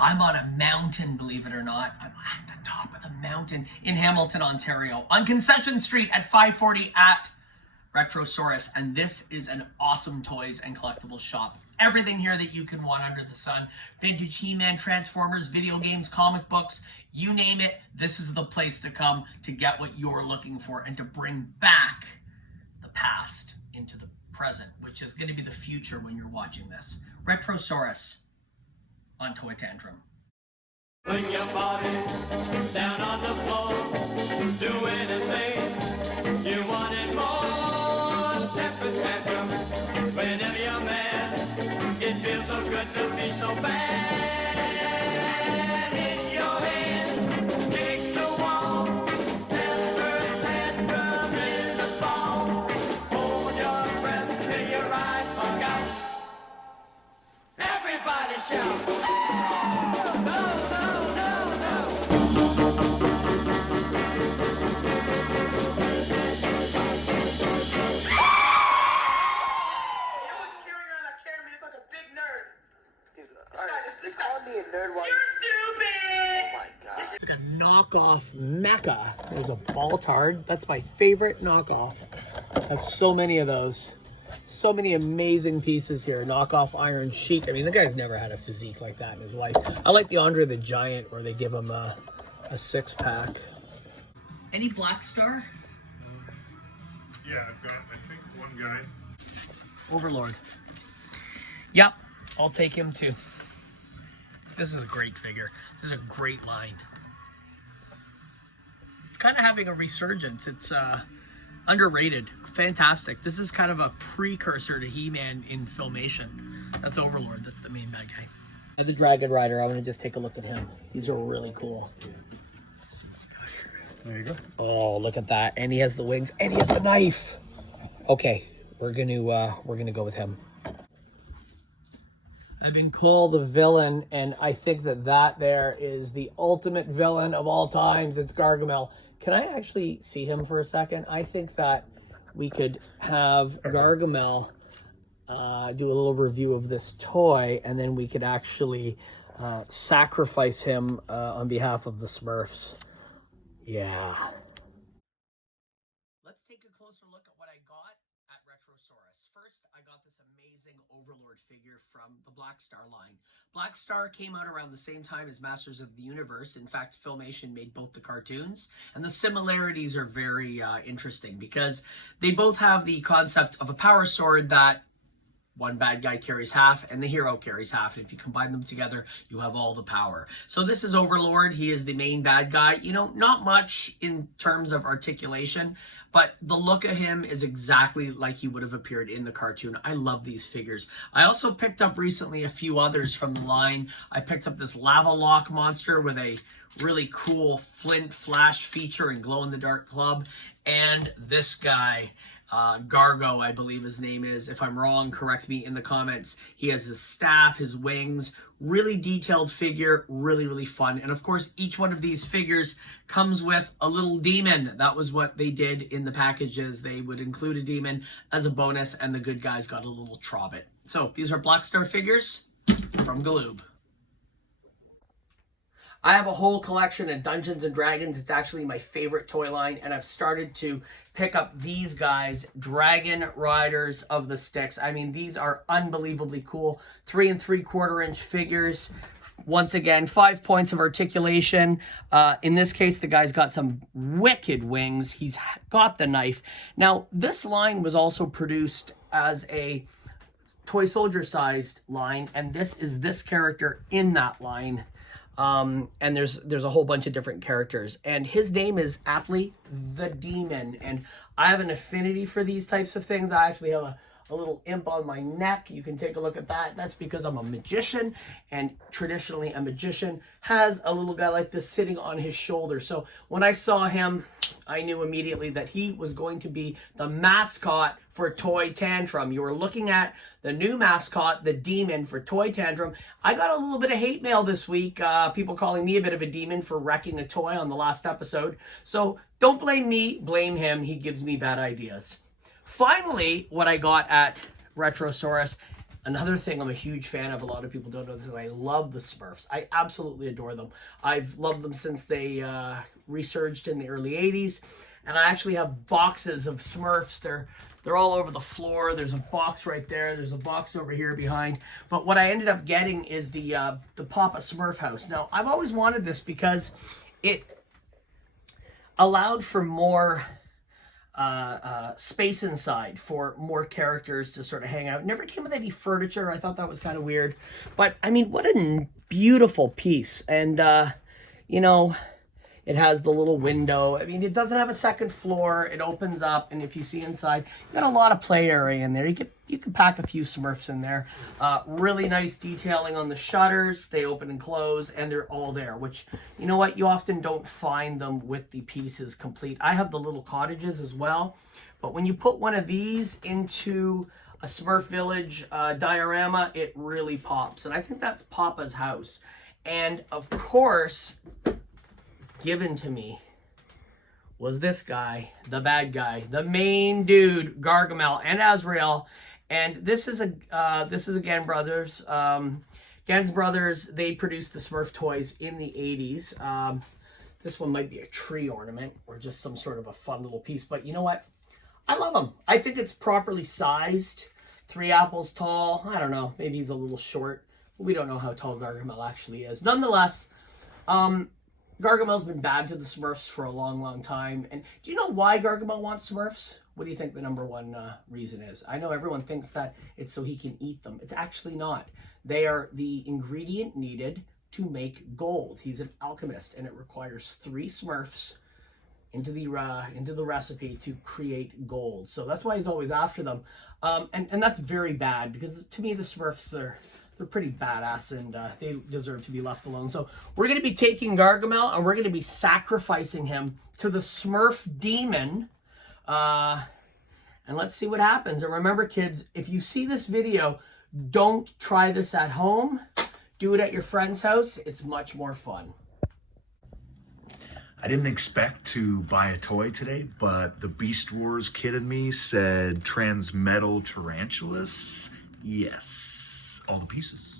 I'm on a mountain, believe it or not. I'm at the top of the mountain in Hamilton, Ontario, on Concession Street at 540 at Retrosaurus, and this is an awesome toys and collectibles shop. Everything here that you can want under the sun. Vintage He-Man, Transformers, video games, comic books, you name it, this is the place to come to get what you're looking for and to bring back the past into the present, which is going to be the future when you're watching this. Retrosaurus on Toy Tantrum. Put your body down on the floor, do anything you wanted more. Temper tantrum, whenever you're mad, it feels so good to be so bad. Hit your head, kick the wall. Temper tantrum is a ball. Hold your breath till your eyes bug out. Everybody shout. They called me a nerd while You're stupid! Oh my god. Like a knockoff mecha. There's a Baltard. That's my favorite knockoff. I have so many of those. So many amazing pieces here. Knockoff Iron Sheik. I mean, the guy's never had a physique like that in his life. I like the Andre the Giant where they give him a six-pack. Any Black Star? Yeah, I've got, I think, one guy. Overlord. Yep, I'll take him too. This is a great figure. This is a great line. It's kind of having a resurgence. It's underrated. Fantastic. This is kind of a precursor to He-Man in Filmation. That's Overlord. That's the main bad guy. And the Dragon Rider. I'm going to just take a look at him. These are really cool. There you go. Oh, look at that. And he has the wings. And he has the knife. Okay, we're gonna go with him. I've been called a villain, and I think that there is the ultimate villain of all times. It's Gargamel. Can I actually see him for a second? I think that we could have Gargamel do a little review of this toy, and then we could actually sacrifice him on behalf of the Smurfs. Yeah. Let's take a closer look at what I got at Retrosaurus. First, I got this amazing Overlord figure from the Black Star line. Black Star came out around the same time as Masters of the Universe. In fact, Filmation made both the cartoons, and the similarities are very interesting because they both have the concept of a power sword that one bad guy carries half and the hero carries half, and if you combine them together, you have all the power. So this is Overlord. He is the main bad guy. You know, not much in terms of articulation, but the look of him is exactly like he would have appeared in the cartoon. I love these figures. I also picked up recently a few others from the line. I picked up this Lava Lock monster with a really cool flint flash feature and glow-in-the-dark club, and this guy, Gargo, I believe his name is. If I'm wrong, correct me in the comments. He has his staff, his wings, really detailed figure, really, really fun. And of course, each one of these figures comes with a little demon. That was what they did in the packages. They would include a demon as a bonus, and the good guys got a little Trobbit. So these are Black Star figures from Galoob. I have a whole collection of Dungeons & Dragons. It's actually my favorite toy line, and I've started to pick up these guys, Dragon Riders of the Sticks. I mean, these are unbelievably cool. 3 3/4 inch figures. Once again, 5 points of articulation. In this case, the guy's got some wicked wings. He's got the knife. Now, this line was also produced as a toy soldier sized line, and this is this character in that line. And there's a whole bunch of different characters, and his name is aptly the Demon, and I have an affinity for these types of things. I actually have a little imp on my neck. You can take a look at that. That's because I'm a magician, and traditionally a magician has a little guy like this sitting on his shoulder. So when I saw him, I knew immediately that he was going to be the mascot for Toy Tantrum. You were looking at the new mascot, the Demon, for Toy Tantrum. I got a little bit of hate mail this week, people calling me a bit of a demon for wrecking a toy on the last episode. So don't blame me, blame him. He gives me bad ideas. Finally, what I got at Retrosaurus, Another thing I'm a huge fan of, a lot of people don't know this, is I love the Smurfs. I absolutely adore them. I've loved them since they resurged in the early 80s. And I actually have boxes of Smurfs. They're all over the floor. There's a box right there. There's a box over here behind. But what I ended up getting is the Papa Smurf house. Now, I've always wanted this because it allowed for more space inside for more characters to sort of hang out. It never came with any furniture. I thought that was kind of weird. But, I mean, what a beautiful piece. And, you know, it has the little window. I mean, it doesn't have a second floor. It opens up, and if you see inside, you got a lot of play area in there. You could pack a few Smurfs in there. Really nice detailing on the shutters. They open and close, and they're all there, which, you know what? You often don't find them with the pieces complete. I have the little cottages as well, but when you put one of these into a Smurf Village diorama, it really pops, and I think that's Papa's house. And, of course, given to me was this guy, the bad guy, the main dude, Gargamel and Azrael. And this is Gann Brothers. Gann's Brothers, they produced the Smurf toys in the 80s. This one might be a tree ornament or just some sort of a fun little piece, but you know what? I love them. I think it's properly sized. 3 apples tall. I don't know. Maybe he's a little short. We don't know how tall Gargamel actually is. Nonetheless, Gargamel's been bad to the Smurfs for a long, long time. And do you know why Gargamel wants Smurfs? What do you think the number one reason is? I know everyone thinks that it's so he can eat them. It's actually not. They are the ingredient needed to make gold. He's an alchemist, and it requires 3 Smurfs into the recipe to create gold. So that's why he's always after them. And that's very bad, because to me the Smurfs, they're pretty badass, and they deserve to be left alone. So we're going to be taking Gargamel, and we're going to be sacrificing him to the Smurf demon. And let's see what happens. And remember, kids, if you see this video, don't try this at home. Do it at your friend's house. It's much more fun. I didn't expect to buy a toy today, but the Beast Wars kid in me said Transmetal Tarantulas. Yes. All the pieces.